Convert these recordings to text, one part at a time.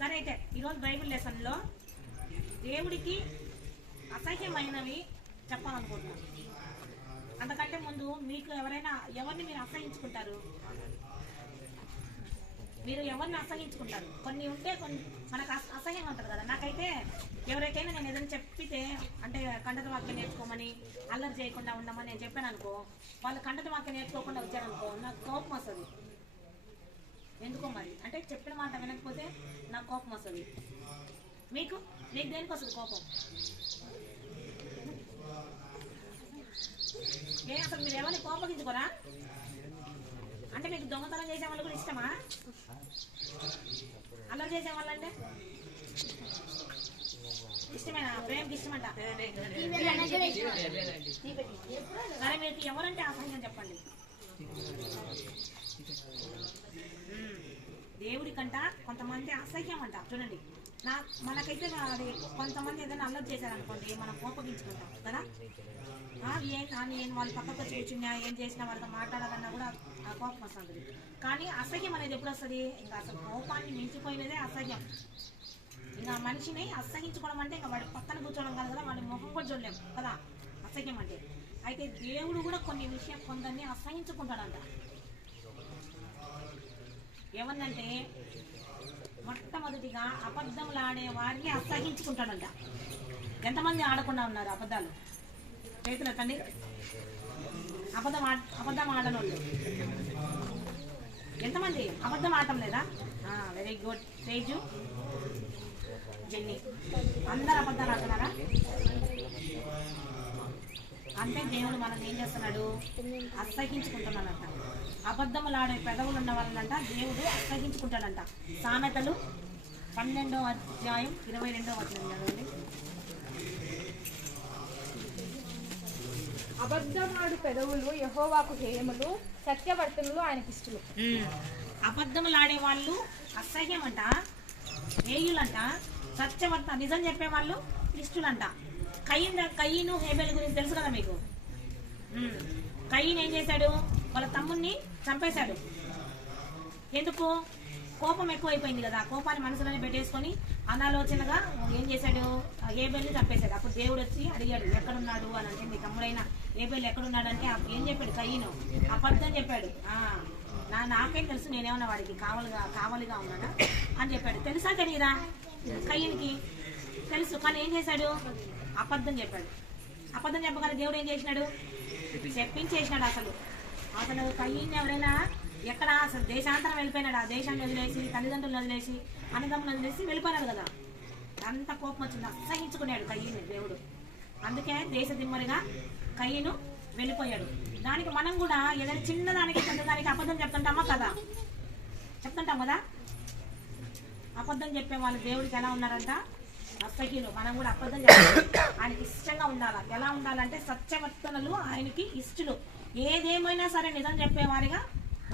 సరే అయితే ఈరోజు బైబిల్ లెసన్లో దేవుడికి అసహ్యమైనవి చెప్పాలనుకుంటున్నాను. అంతకంటే ముందు మీకు ఎవరిని మీరు అసహించుకుంటారు? మీరు ఎవరిని అసహించుకుంటారు? కొన్ని ఉంటే కొన్ని మనకు అసహ్యంగా ఉంటుంది కదా. నాకైతే ఎవరికైనా నేను ఏదైనా చెప్పితే అంటే కంఠత వాక్యం నేర్చుకోమని అల్లరి చేయకుండా ఉండమని నేను చెప్పాను అనుకో, వాళ్ళు కంఠత వాక్యం నేర్చుకోకుండా వచ్చారనుకో నాకు కోపం వస్తుంది. ఎందుకో మరి అంటే చెప్పిన మాట వినకపోతే నాకు కోపం వస్తుంది. మీకు దేనికి వస్తుంది కోపం? అసలు మీరు ఎవరిని కోపగించుకోరా? అంటే మీకు దొంగతనం చేసే వాళ్ళు కూడా ఇష్టమా? అల్లరి చేసే వాళ్ళంటే ఇష్టమేనా? ప్రేమకి ఇష్టమంట. సరే మీకు ఎవరంటే అసహ్యం చెప్పండి. దేవుడి కంట కొంతమంది అసహ్యం అంట. చూడండి, మనకైతే అది కొంతమంది ఏదైనా అల్లరి చేశారనుకోండి మనం కోపగించుకుంటాం కదా. నేను వాళ్ళ పక్కకు వచ్చి కూర్చున్నా ఏం చేసినా వాళ్ళతో మాట్లాడాలన్నా కూడా ఆ కోపం వస్తుంది. కానీ అసహ్యం అనేది ఎప్పుడు వస్తుంది? ఇంకా అసలు కోపాన్ని మించిపోయినదే అసహ్యం. ఇంకా మనిషిని అసహించుకోవడం అంటే ఇంకా వాడి పక్కన కూర్చోవడం కాదు కదా, వాడి ముఖం కూడా చూడలేము కదా అసహ్యం అంటే. అయితే దేవుడు కూడా కొందరిని అసహించుకుంటాడంట. ఏమన్నంటే మొట్టమొదటిగా అబద్ధములు ఆడే వారిని అసహించుకుంటాడంట. ఎంతమంది ఆడకుండా ఉన్నారు అబద్ధాలు? చేతులు ఎత్తండి. అబద్ధం ఆడనోళ్ళు ఎంతమంది? అబద్ధం ఆడటం లేదా? Very good. తేజు, జెన్నీ అందరు అబద్ధాలు ఆడుతున్నారా? అంటే దేవుడు మనం ఏం చేస్తున్నాడు? అసహించుకుంటున్నాడంట. అబద్ధములు ఆడే పెదవులు ఉన్న వాళ్ళంట దేవుడు అసహించుకుంటాడంట. సామెతలు 12వ అధ్యాయం 22వ వచనం చదవండి. అబద్ధమాడు పెదవులు యెహోవాకు హేయములు, సత్యవర్తనులు ఆయనకి ఇష్టలు. అబద్ధములు ఆడే వాళ్ళు అసహ్యం అంట, హేయులంట. సత్యవర్త నిజం చెప్పేవాళ్ళు ఇష్టలంట. కయ్యను హేబెల్ గురించి తెలుసు కదా మీకు. కయ్యను ఏం చేశాడు? వాళ్ళ తమ్ముడిని చంపేశాడు. ఎందుకు? కోపం ఎక్కువైపోయింది కదా. కోపాన్ని మనసులోనే పెట్టేసుకొని అనాలోచనగా ఏం చేశాడు? హేబెల్ని చంపేశాడు. అప్పుడు దేవుడు వచ్చి అడిగాడు ఎక్కడున్నాడు అని. అంటే మీ తమ్ముడైన హేబెల్ ఎక్కడున్నాడు అంటే ఏం చెప్పాడు? కయ్యను అబద్ధం చెప్పాడు. నాకేం తెలుసు, నేనేమన్నా వాడికి కావలిగా ఉన్నాడా అని చెప్పాడు. తెలుసా తెలియదా? కయ్యనికి తెలుసు, కానీ ఏం చేశాడు? అబద్ధం చెప్పాడు. అబద్ధం చెప్పగానే దేవుడు ఏం చేసినాడు? చెప్పించేసినాడు. అసలు కయ్యని ఎవరైనా ఎక్కడ అసలు దేశాంతరం వెళ్ళిపోయినాడు. ఆ దేశాన్ని వదిలేసి, తల్లిదండ్రులు వదిలేసి, అన్నదమ్ములు వదిలేసి వెళ్ళిపోయినాడు కదా. అంత కోపం వచ్చింది, అసహించుకున్నాడు కయ్యని దేవుడు. అందుకే దేశ దిమ్మరిగా కయ్యను వెళ్ళిపోయాడు. దానికి మనం కూడా ఏదైనా చిన్నదానికి పెద్దదానికి అబద్ధం చెప్తుంటామా కదా? చెప్తుంటాం కదా. అబద్ధం చెప్పే వాళ్ళు దేవుడికి ఎలా ఉన్నారంట? అసహ్యులు. మనం కూడా అబద్ధం చెప్పాలి, ఆయనకి ఇష్టంగా ఉండాలి. ఎలా ఉండాలంటే సత్యవర్తనులు ఆయనకి ఇష్టలు. ఏదేమైనా సరే నిజం చెప్పేవారిగా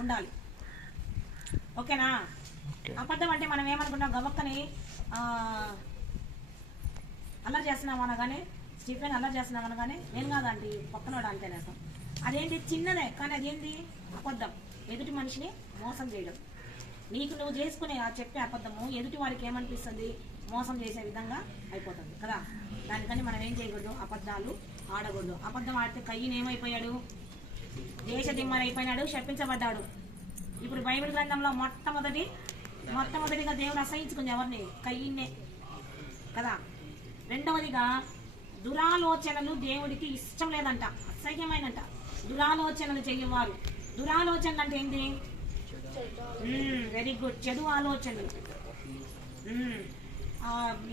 ఉండాలి. ఓకేనా? అబద్ధం అంటే మనం ఏమనుకుంటాం? గబక్కని అల్లరి చేస్తున్నాం అనగానే, స్టీఫెన్ అల్లరి చేస్తున్నాం అనగానే నేను కాదండి పక్కనోడు అంతేనేస్తాం. అదేంటి? చిన్నదే, కానీ అదేంటి? అబద్ధం. ఎదుటి మనిషిని మోసం చేయడం. నీకు నువ్వు చేసుకునే చెప్పే అబద్ధము ఎదుటి వారికి ఏమనిపిస్తుంది? మోసం చేసే విధంగా అయిపోతుంది కదా. దానికని మనం ఏం చేయకూడదు? అబద్ధాలు ఆడకూడదు. అబద్ధం ఆడితే కయ్యను ఏమైపోయాడు? దేశ దిమ్మరైపోయినాడు, శపించబడ్డాడు. ఇప్పుడు బైబిల్ గ్రంథంలో మొట్టమొదటిగా దేవుడు అసహించుకుంది ఎవరిని? కయ్యన్నే కదా. రెండవదిగా దురాలోచనలు దేవుడికి ఇష్టం లేదంట, అసహ్యమైనంట. దురాలోచనలు చెయ్యవారు. దురాలోచనలు అంటే ఏంటి? Very good. చెడు ఆలోచనలు,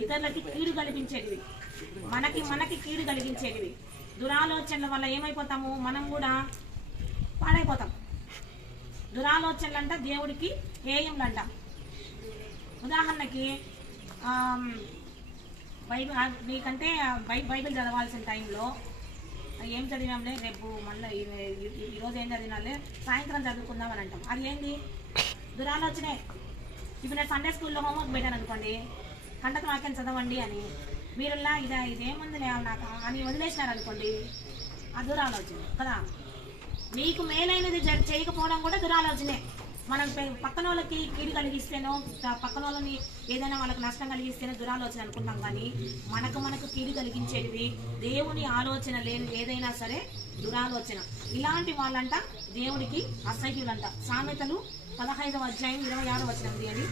ఇతరులకి కీడు కలిగించేటివి, మనకి కీడు కలిగించేటివి. దురాలోచనల వల్ల ఏమైపోతాము? మనం కూడా పాడైపోతాం. దురాలోచనలు అంట దేవుడికి హేయములంట. ఉదాహరణకి మీకంటే బైబిల్ చదవాల్సిన టైంలో ఏం చదివాంలే, రేపు మళ్ళీ ఈరోజు ఏం చదివినాలే, సాయంత్రం చదువుకుందామని అంటాం. అది ఏంది? దురాలోచనే. ఇప్పుడు నేను సండే స్కూల్లో హోంవర్క్ పెట్టాను అనుకోండి, కంటక వాక్యం చదవండి అని, మీరులా ఇదేముంది నాకు అని వదిలేసినారు అనుకోండి, ఆ దురాలోచన కదా. మీకు మేలైనది చేయకపోవడం కూడా దురాలోచనే. మనం పక్కన వాళ్ళకి కీడు కలిగిస్తేనో పక్కన వాళ్ళని ఏదైనా వాళ్ళకి నష్టం కలిగిస్తేనో దురాలోచన అనుకుంటాం, కానీ మనకు కీడు కలిగించేవి దేవుని ఆలోచన లేని ఏదైనా సరే దురాలోచన. ఇలాంటి వాళ్ళంట దేవుడికి అసహ్యులంట. సామెతలు 15వ అధ్యాయం 26వ వచనం తీయండి.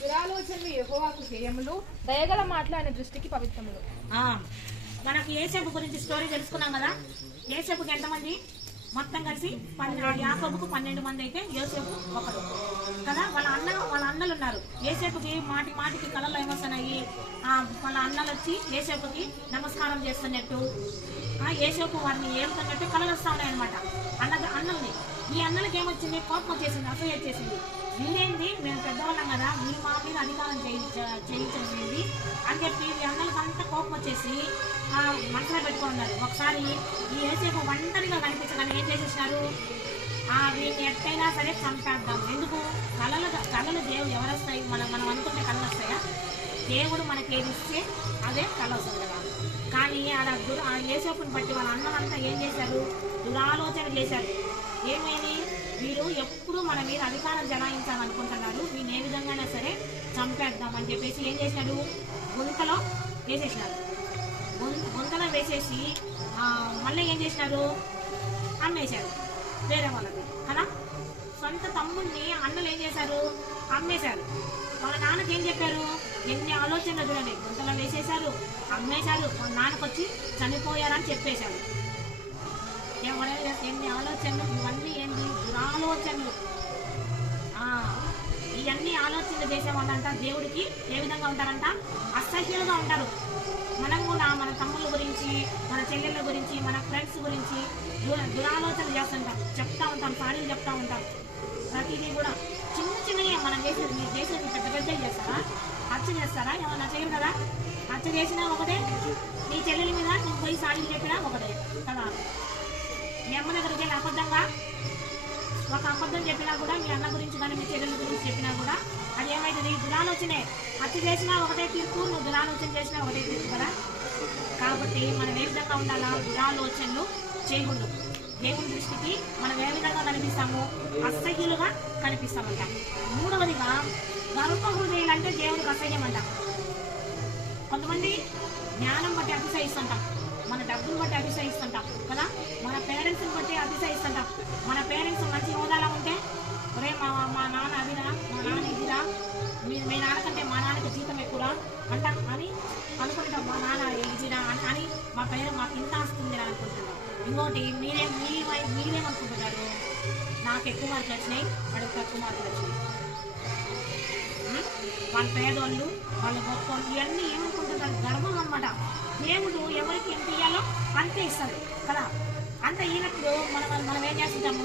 దురాలోచనలు యెహోవాకు హేయములు, దయగల మాటలు ఆయన దృష్టికి పవిత్రములు. మనకు యేసేపు గురించి స్టోరీ తెలుసుకున్నాం కదా. యేసేపుకి ఎంతమంది? మొత్తం కలిసి యాకోబుకు 12 మంది అయితే యోసేపు ఒకడు కదా. వాళ్ళ అన్నలు ఉన్నారు. యేసేపుకి మాటికి కళలు ఏమొస్తున్నాయి, వాళ్ళ అన్నలు వచ్చి యేసేపుకి నమస్కారం చేస్తున్నట్టు, యేసేపు వారిని ఏడుతున్నట్టు కళలు వస్తూ ఉన్నాయన్నమాట అన్నల్ని. ఈ అన్నలకి ఏమొచ్చింది? కోపం వచ్చేసింది, అసూయ వచ్చేసింది. వీరేంది, మేము పెద్దవాళ్ళం కదా, మీ మా మీద అధికారం చేయించింది అని చెప్పి ఈ అన్నలకు అంతా కోపం వచ్చేసి మనసులో పెట్టుకున్నారు. ఒకసారి ఈ యేసేపు ఒంటరిగా కనిపించగానే ఏం చేసేసినారు? వీటిని ఎట్టయినా సరే చంపేద్దాం. ఎందుకు? కళలు దేవుడు ఎవరు వస్తాయి? మనం అనుకుంటే కళలు వస్తాయా? దేవుడు మనకి ఏది ఇస్తే అదే కళ వస్తుంది కదా. కానీ ఆ యేసేపుని బట్టి వాళ్ళ అన్నలంతా ఏం చేశారు? దురాలోచన చేశారు. ఏమైంది? వీరు ఎప్పుడు మన మీద అధికారం జనాయించాలనుకుంటున్నారు, వీళ్ళు ఏ విధంగానే సరే చంపేద్దాం అని చెప్పేసి ఏం చేసినాడు? గుంతలో వేసేసినారు. గుంతలో వేసేసి మళ్ళీ ఏం చేసినారు? అమ్మేశారు వేరే వాళ్ళకి కదా. సొంత తమ్ముడిని అన్నలు ఏం చేశారు? అమ్మేశారు. వాళ్ళ నాన్నకి ఏం చెప్పారు? ఎన్ని ఆలోచనలు చూడండి. గుంతలో వేసేశారు, అమ్మేశారు, వాళ్ళ నాన్నకు వచ్చి చనిపోయారని చెప్పేశారు. ఎన్ని ఆలోచనలు! ఇవన్నీ ఏంటి? దురాలోచనలు. ఇవన్నీ ఆలోచనలు చేసే వాళ్ళంట దేవుడికి ఏ విధంగా ఉంటారంట? అసహ్యులుగా ఉంటారు. మనం కూడా మన తమ్ముళ్ళ గురించి, మన చెల్లెళ్ళ గురించి, మన ఫ్రెండ్స్ గురించి దురాలోచనలు చేస్తుంటాం, చెప్తా ఉంటాం, సాడీలు చెప్తా ఉంటాం. ప్రతిదీ కూడా చిన్నవి మనం చేసేది. మీరు చేసేది పెద్దవి చేస్తారా? హత్య చేస్తారా? ఏమన్నా చేయరు కదా. హత్య చేసినా ఒకటే, నీ చెల్లెల మీద నువ్వు పోయి సాడీలు చెప్పినా ఒకటే కదా. మీ అమ్మ దగ్గరికి వెళ్ళి ఒక అబద్ధం చెప్పినా కూడా, మీ అన్న గురించి కానీ మీ చెల్లెల గురించి చెప్పినా కూడా అది ఏమైతుంది? దురాలోచనే. హత్య చేసినా ఒకటే తీర్పు, నువ్వు దురాలోచన చేసినా ఒకటే తీర్పు కదా. కాబట్టి మనం ఏ విధంగా ఉండాలా? దురాలోచనలు చేయకూడదు. దేవుని దృష్టికి మనం ఏ విధంగా కనిపిస్తాము? అసహ్యులుగా కనిపిస్తామంట. మూడవదిగా గర్వ హృదయాలు అంటే దేవుడికి అసహ్యం అంట. కొంతమంది జ్ఞానం బట్టి అతిశయిస్తుంటాం, మన డబ్బును బట్టి అతిశయిస్తుంటాం కదా, మన పేరెంట్స్ని బట్టి అతిశయిస్తుంటాం. మన పేరెంట్స్ మంచి హోదాలో ఉంటే, ఒరే మా నాన్న అదిరా, మా నాన్న ఇదిరా, మీ నాన్న కంటే మా నాన్నకి జీతం ఎక్కువరా అంటాం అని అనుకుంటాం. మా నాన్న ఇదిరా అని మాకు ఇంత వస్తుందిరా అనుకుంటున్నాం. ఇంకోటి మీరేమనుకుంటున్నారు? నాకు ఎక్కువ మార్కులు వచ్చినాయి, వాడికి తక్కువ మార్కులు వచ్చినాయి. వాళ్ళ పేదోళ్ళు, వాళ్ళ గొప్ప, ఇవన్నీ ఏమనుకుంటున్నారు? గర్వం అన్నమాట. దేవుడు ఎవరికి ఎంత ఇయ్యాలో అంతే ఇస్తాడు కదా. అంత ఈయనప్పుడు మనం ఏం చేస్తుంటాము?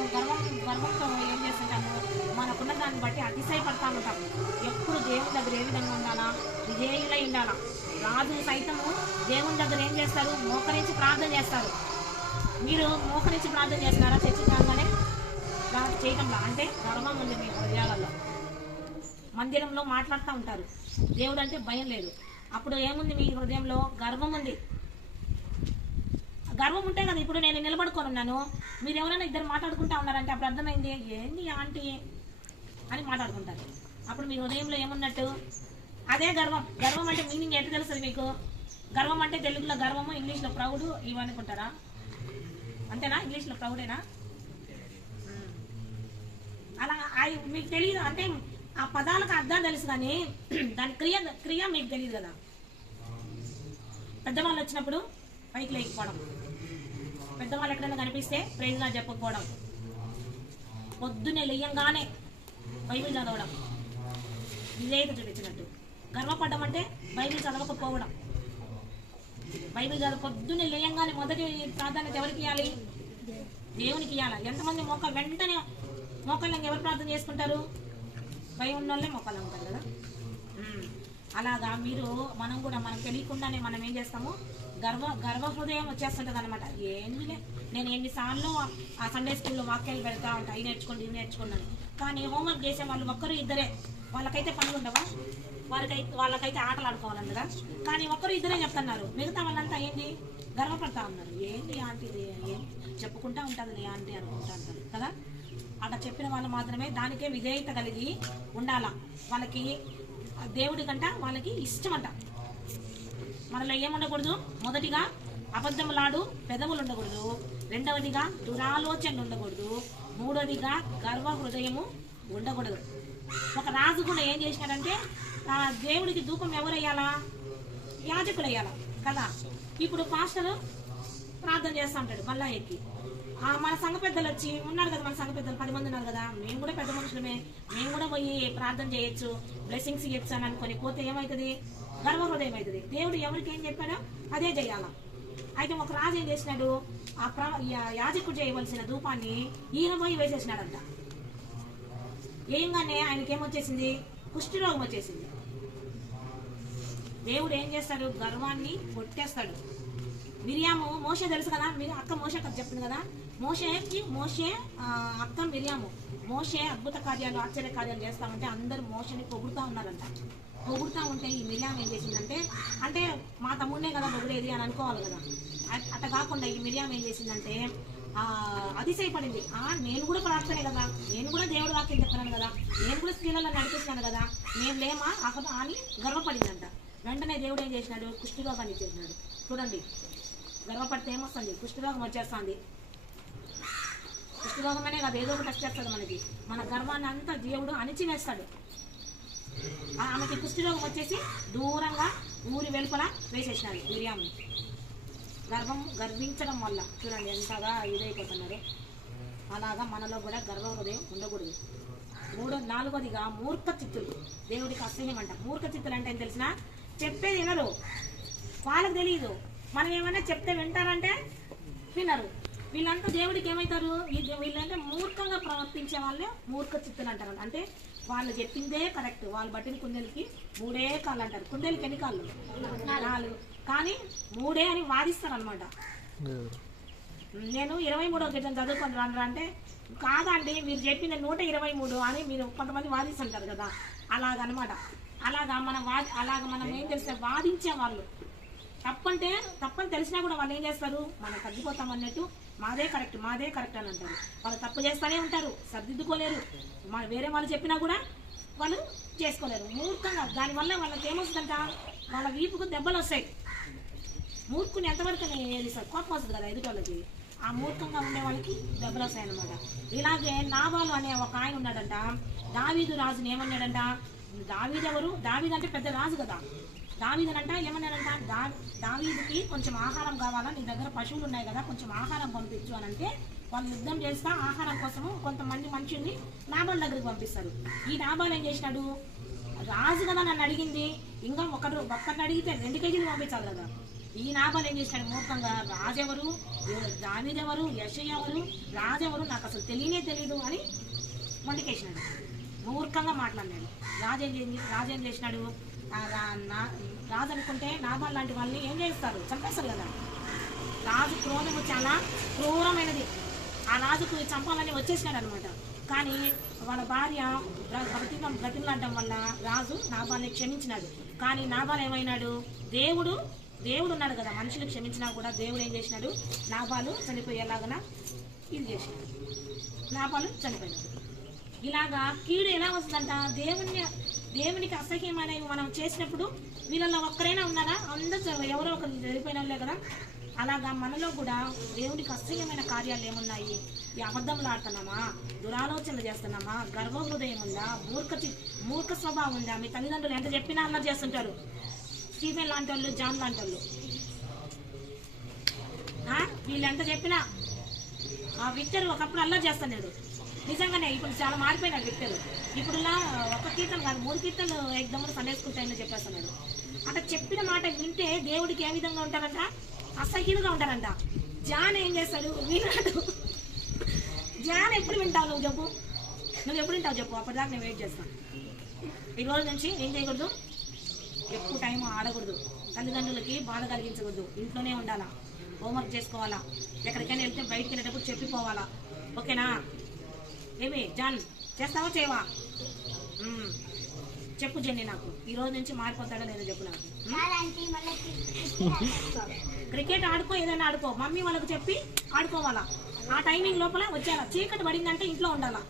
గర్వంతో ఏం చేస్తుంటాము? మనకున్న దాన్ని బట్టి అతిశయపడతా ఉంటాం. ఎప్పుడు దేవుని దగ్గర ఏ విధంగా ఉండాలా? విజయులై ఉండాలా. రాజులు సైతము దేవుని దగ్గర ఏం చేస్తారు? మోకరించి ప్రార్థన చేస్తారు. మీరు మోకరించి ప్రార్థన చేస్తున్నారా? చర్చించగానే చేయటంలో అంటే గర్వం ఉంది మీ హృదయాలలో. మందిరంలో మాట్లాడుతూ ఉంటారు, దేవుడు అంటే భయం లేదు. అప్పుడు ఏముంది మీ హృదయంలో? గర్వం ఉంది. గర్వం ఉంటే కదా ఇప్పుడు నేను నిలబడుకొని ఉన్నాను. మీరు ఎవరైనా ఇద్దరు మాట్లాడుకుంటా ఉన్నారంటే అప్పుడు అర్థమైంది, ఏంది ఆంటీ అని మాట్లాడుకుంటారు. అప్పుడు మీ హృదయంలో ఏమున్నట్టు? అదే గర్వం. గర్వం అంటే మీనింగ్ ఎట్లా తెలుస్తుంది మీకు? గర్వం అంటే తెలుగులో గర్వము, ఇంగ్లీష్లో ప్రౌడ్ ఇవనుకుంటారా? అంతేనా? ఇంగ్లీష్లో ప్రౌడేనా? అలా మీకు తెలియదు అంటే ఆ పదాలకు అర్థం తెలుసు, కానీ దాని క్రియ మీకు తెలియదు కదా. పెద్దవాళ్ళు వచ్చినప్పుడు పైకి లేకపోవడం, పెద్దవాళ్ళు ఎక్కడైనా కనిపిస్తే ప్రైజ్గా చెప్పకపోవడం, పొద్దున్నే లేయంగానే బైబిల్ చదవడం, విధేయత చూపించినట్టు. గర్వపడ్డం అంటే బైబిల్ చదవకపోవడం. బైబిల్ పొద్దున్నే లేయంగానే మొదటి ప్రాధాన్యత ఎవరికి ఇవ్వాలి? దేవునికి ఇవ్వాలి. ఎంతమంది వెంటనే మోకాళ్ళకి ఎవరు ప్రార్థన చేసుకుంటారు? భయం ఉన్న వాళ్ళే మొక్కలు ఉంటారు కదా. అలాగా మనం కూడా మనకు తెలియకుండానే మనం ఏం చేస్తాము? గర్వ హృదయం వచ్చేస్తుంటుంది అనమాట. ఏంటిలే, నేను ఎన్నిసార్లు ఆ సండే స్కూల్లో వాక్యాలు పెడతా ఉంటా, ఇవి నేర్చుకున్నాను. కానీ హోంవర్క్ చేసే వాళ్ళు ఒక్కరు ఇద్దరే. వాళ్ళకైతే పనులు ఉండవా? వాళ్ళకైతే ఆటలు ఆడుకోవాలని కదా. కానీ ఒక్కరు ఇద్దరే చెప్తున్నారు, మిగతా వాళ్ళంతా ఏంటి? గర్వపడతా ఉన్నారు. ఏంటి ఆంటీ చెప్పుకుంటా ఉంటుంది ఆంటీ అనుకుంటా అంటారు కదా. అట్లా చెప్పిన వాళ్ళు మాత్రమే దానికే విధేయత కలిగి ఉండాలా. వాళ్ళకి దేవుడి కంట వాళ్ళకి ఇష్టమంట. మనలో ఏముండకూడదు? మొదటిగా అబద్ధములాడు పెదవులు ఉండకూడదు, రెండవదిగా దురాలోచనలు ఉండకూడదు, మూడవదిగా గర్వ హృదయము ఉండకూడదు. ఒక రాజు కూడా ఏం చేసినాడంటే దేవుడికి ధూపం ఎవరు వేయాలా? యాజకులు వేయాలా కదా. ఇప్పుడు పాస్టర్ ప్రార్థన చేస్తూ ఉంటాడు మళ్ళా ఎక్కి. మన సంఘ పెద్దలు వచ్చి ఉన్నారు కదా, మన సంఘ పెద్దలు 10 మంది ఉన్నారు కదా, మేము కూడా పెద్ద మనుషులమే, మేము కూడా పోయి ప్రార్థన చేయొచ్చు, బ్లెస్సింగ్స్ ఇవ్వచ్చు అని అనుకొని పోతే ఏమవుతుంది? గర్వ హృదయం అవుతుంది. దేవుడు ఎవరికి ఏం చెప్పాడో అదే చేయాలా. అయితే ఒక రాజు ఏం చేసినాడు? యాజకుడు చేయవలసిన ధూపాన్ని ఈయన పోయి వేసేసినాడంట. ఏంగానే ఆయనకి ఏమొచ్చేసింది? కుష్ఠరోగం వచ్చేసింది. దేవుడు ఏం చేస్తాడు? గర్వాన్ని కొట్టేస్తాడు. మిరియాము మోషే తెలుసు కదా, అక్క మోషే కథ చెప్తుంది కదా. మోషే అక్క మిరియాము మోషే అద్భుత కార్యాలు ఆశ్చర్య కార్యాలు చేస్తా ఉంటే అందరు మోషని పొగుడుతూ ఉన్నారంట. పొగుడుతూ ఉంటే ఈ మిరియాం ఏం చేసిందంటే, అంటే మా తమ్ముడినే కదా పొగిడేది అని అనుకోవాలి కదా. అట్ట కాకుండా ఈ మిరియాం ఏం చేసిందంటే అతిశయపడింది. నేను కూడా ప్రార్థనే కదా, నేను కూడా దేవుడు వాక్యం చెప్తున్నాను కదా, నేను కూడా స్త్రీలను నడిపిస్తున్నాను కదా, మేము లేమా అక్కడ అని గర్వపడిందంట. వెంటనే దేవుడు ఏం చేసినాడు? కుష్ఠరోగాన్ని ఇచ్చేసినాడు. చూడండి, గర్వపడితే ఏమొస్తుంది? కుష్ఠరోగం వచ్చేస్తుంది. కుష్ఠరోగమనే కాదు, ఏదో ఒకటి వచ్చేస్తుంది మనకి. మన గర్వాన్ని అంతా దేవుడు అణిచివేస్తాడు. ఆమెకి కుష్ఠరోగం వచ్చేసి దూరంగా ఊరి వెలుపల వేసేసినాడు మిరియాము. గర్వించడం వల్ల చూడండి ఎంతగా ఇదైపోతున్నారు. అలాగా మనలో కూడా గర్వ హృదయం ఉండకూడదు. నాలుగోదిగా మూర్ఖ చిత్తులు. దేవుడికి అసహ్యం అంట. మూర్ఖ చిత్తులు అంటే ఏం తెలిసిన? చెప్పేది వినరు, వాళ్ళకి తెలియదు. మనం ఏమైనా చెప్తే వింటారంటే వినరు. వీళ్ళంతా దేవుడికి ఏమవుతారు? వీళ్ళంటే మూర్ఖంగా ప్రవర్తించే వాళ్ళే మూర్ఖ చిత్తులు అంటారు. అంటే వాళ్ళు చెప్పిందే కరెక్ట్. వాళ్ళు బట్టిన కుందేలకి 3 కాళ్ళు అంటారు. కుందేలకి ఎన్ని కాళ్ళు? 4. కానీ 3 అని వాదిస్తారు అనమాట. నేను 23వ గీతం చదువుకొని రాను అంటే, కాదండి మీరు చెప్పింది 123 అని మీరు కొంతమంది వాదిస్తుంటారు కదా. అలాగనమాట. అలాగా మనం ఏం తెలిస్తే వాదించే వాళ్ళు తప్పంటే తప్పని తెలిసినా కూడా వాళ్ళు ఏం చేస్తారు? మనం తగ్గిపోతాం అన్నట్టు మాదే కరెక్ట్ అని అంటారు. వాళ్ళు తప్పు చేస్తూనే ఉంటారు, సర్దిద్దుకోలేరు. వేరే వాళ్ళు చెప్పినా కూడా వాళ్ళు చేసుకోలేరు. మూర్ఖంగా దానివల్ల వాళ్ళకి ఏమొస్తుందంట? వాళ్ళ వీపుకు దెబ్బలు వస్తాయి. మూర్ఖుని ఎంతవరకు కోపం వస్తుంది కదా ఎదుటి వాళ్ళకి. ఆ మూర్ఖంగా ఉండే వాళ్ళకి దెబ్బలు వస్తాయన్నమాట. ఇలాగే నాబాలు అనే ఒక ఆయన ఉన్నాడంట. దావీదు రాజుని ఏమన్నాడంట? దావీదు అంటే పెద్ద రాజు కదా. దావీదునంట ఏమన్నాడంట? దావీదుకి కొంచెం ఆహారం కావాలా, నీ దగ్గర పశువులు ఉన్నాయి కదా, కొంచెం ఆహారం పంపించు అని అంటే, వాళ్ళు యుద్ధం చేస్తా ఆహారం కోసము కొంతమంది మనుషుల్ని నాబాల్ దగ్గరికి పంపిస్తారు. ఈ నాబాల్ ఏం చేసినాడు? రాజు కదా నన్ను అడిగింది, ఇంకా ఒక్కరిని అడిగితే 2 కేజీలు పంపించాలి కదా. ఈ నాబాల్ ఏం చేసినాడు? మూర్ఖంగా రాజెవరు, దావీదెవరు, యెషయా ఎవరు, రాజెవరు నాకు అసలు తెలియదు అని వండికేసినాడు. మూర్ఖంగా మాట్లాడినాడు. రాజు ఏం చేసినాడు? రాజు అనుకుంటే నాబాల్ లాంటి వాళ్ళని ఏం చేస్తారు? చంపేస్తారు కదా. రాజు క్రోధము చాలా క్రూరమైనది. ఆ రాజుకు చంపాలని వచ్చేసినాడు అనమాట. కానీ వాళ్ళ భార్య బ్రతిమలాడడం వల్ల రాజు నాబాల్ని క్షమించినాడు. కానీ నాబాల్ ఏమైనాడు? దేవుడు ఉన్నాడు కదా, మనుషులు క్షమించినా కూడా దేవుడు ఏం చేసినాడు? నాబాలు చనిపోయేలాగా ఇది చేసినాడు. నాబాలు చనిపోయినాడు. ఇలాగా కీడు ఎలా వస్తుందంట? దేవునికి అసహ్యమైనవి మనం చేసినప్పుడు వీళ్ళల్లో ఒక్కరైనా ఉన్నారా? అందరూ ఎవరో ఒకరు జరిగిపోయిన వాళ్ళే కదా. అలాగా మనలో కూడా దేవునికి అసహ్యమైన కార్యాలు ఏమున్నాయి? ఈ అబద్ధములు ఆడుతున్నామా, దురాలోచనలు చేస్తున్నామా, గర్వ హృదయం ఉందా, మూర్ఖ స్వభావం ఉందా? మీ తల్లిదండ్రులు ఎంత చెప్పినా అలా చేస్తుంటారు. స్టీఫెన్ లాంటి వాళ్ళు, జాన్ లాంటి వాళ్ళు, వీళ్ళు ఎంత చెప్పినా. విక్టర్ ఒకప్పుడు అల్లా చేస్తున్నాడు నిజంగానే. ఇప్పుడు చాలా మారిపోయినాడు విక్టర్. ఇప్పుడులా 1 కీర్తన కాదు 3 కీర్తనలు ఎగ్జాంపుల్ సండే స్కూల్ టైంలో చెప్పేస్తున్నాడు. అట్లా చెప్పిన మాట వింటే దేవుడికి ఏ విధంగా ఉంటారంట? అసహ్యులుగా ఉంటారంట. జాన్ ఏం చేస్తాడు? వినాడు. జాన్ ఎప్పుడు వింటావు నువ్వు చెప్పు? నువ్వు ఎప్పుడు వింటావు చెప్పు? అప్పటిదాకా నేను వెయిట్ చేస్తాను. ఈ రోజు నుంచి ఏం చేయకూడదు? ఎక్కువ టైం ఆడకూడదు, తల్లిదండ్రులకి బాధ కలిగించకూడదు, ఇంట్లోనే ఉండాలా, హోంవర్క్ చేసుకోవాలా, ఎక్కడికైనా వెళ్తే బయటికి వెళ్ళేటప్పుడు చెప్పిపోవాలా. ఓకేనా? ఏమి జాన్ చేస్తావా చేయవా? చెప్పు జెన్నీ, నాకు ఈ రోజు నుంచి మారిపోతాడో లేదో చెప్పు నాకు. క్రికెట్ ఆడుకో, ఏదైనా ఆడుకో, మమ్మీ వాళ్ళకి చెప్పి ఆడుకోవాలా. ఆ టైమింగ్ లోపల వచ్చేయాలి. చీకటి పడిందంటే ఇంట్లో ఉండాలా.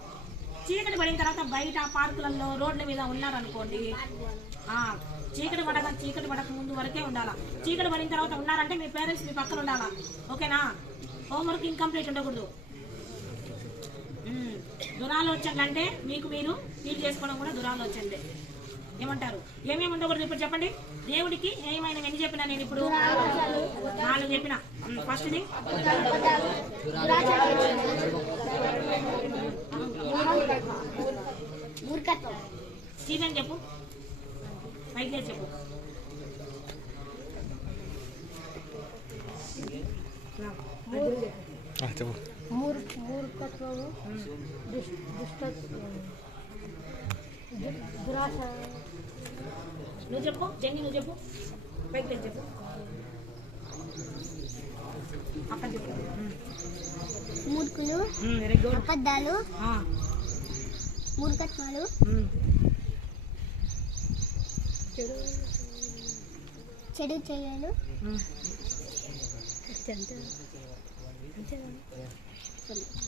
చీకటి పడిన తర్వాత బయట పార్కులలో రోడ్ల మీద ఉన్నారనుకోండి, చీకటి పడక ముందు వరకే ఉండాలా. చీకటి పడిన తర్వాత ఉన్నారంటే మీ పేరెంట్స్ మీ పక్కన ఉండాలా. ఓకేనా? హోంవర్క్ ఇన్కంప్లీట్ ఉండకూడదు. దురాలోచనలు అంటే మీకు మీరు ఫీల్ చేసుకోవడం కూడా దురాలోచనలే. ఏమంటారు? ఏమేమి ఉండకూడదు ఇప్పుడు చెప్పండి. దేవుడికి ఏమైనా ఎన్ని చెప్పినా నేను ఇప్పుడు 4 చెప్పిన. ఫస్ట్ది సీజన్ చెప్పు, పైకి చెప్పు. మూర్ఖత్వము, దురాశ. నువ్వు చెప్పు జంగి, నువ్వు చెప్పు, పైకి చెప్పు. అక్కడ చెప్పు. మూర్ఖులు, వెరీ గుడ్. అబద్ధాలు, మూర్ఖత్వాలు, చెడు చేయలు,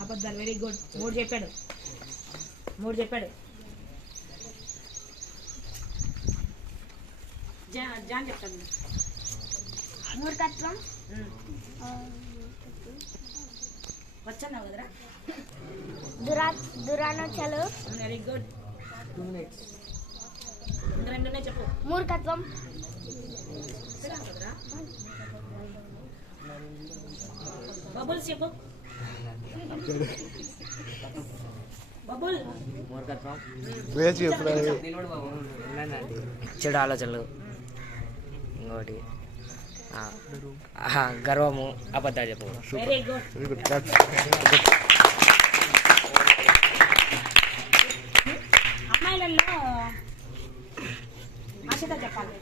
అబద్ధాలు. Very good. 3 చెప్పాడు. జాన్ చెప్తాను. మూర్ఖత్వం, వచ్చన్నావు కదరా. దురాలోచనలు, వెరీ గుడ్. 2 minutes. ఇంకా 2 ఉన్నాయి చెప్పు. మూర్ఖత్వం, కదరా. బబుల్స్ చెప్పు. బబుల్. చెడు ఆలోచనలు, ఇంకోటి గర్వము, అబద్ధాలు చెప్పు. Very good. అమ్మాయిలలో ఆశత చెప్పాలి.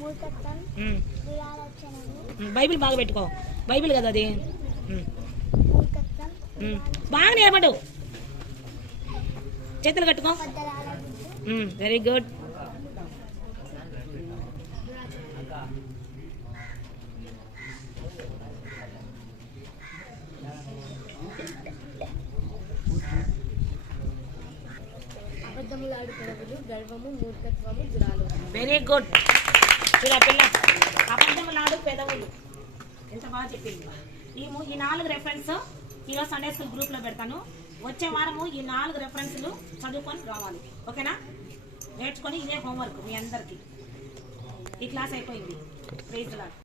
మూర్ఖత్వం, దురాలోచనలు, బైబిల్ బాగా పెట్టుకో. బైబిల్ కదా అది. మూర్ఖత్వం, బాగా నిలబడు, చేతులు కట్టుకో. అబద్ధాలు, వెరీ గుడ్. అబద్ధములాడు పెదవులు, గర్వము, మూర్ఖత్వము, దురాలోచన. Very good. చూడా పిల్ల, అబద్ధములాడు పెదవులు ఎంత బాగా చెప్పింది. ఈ 4 రెఫరెన్స్ ఈరోజు సండే స్కూల్ గ్రూప్ లో పెడతాను. వచ్చే వారము ఈ 4 రెఫరెన్స్లు చదువుకొని రావాలి. ఓకేనా? నేర్చుకొని ఇదే హోంవర్క్ మీ అందరికి. ఈ క్లాస్ అయిపోయింది. Praise the lord.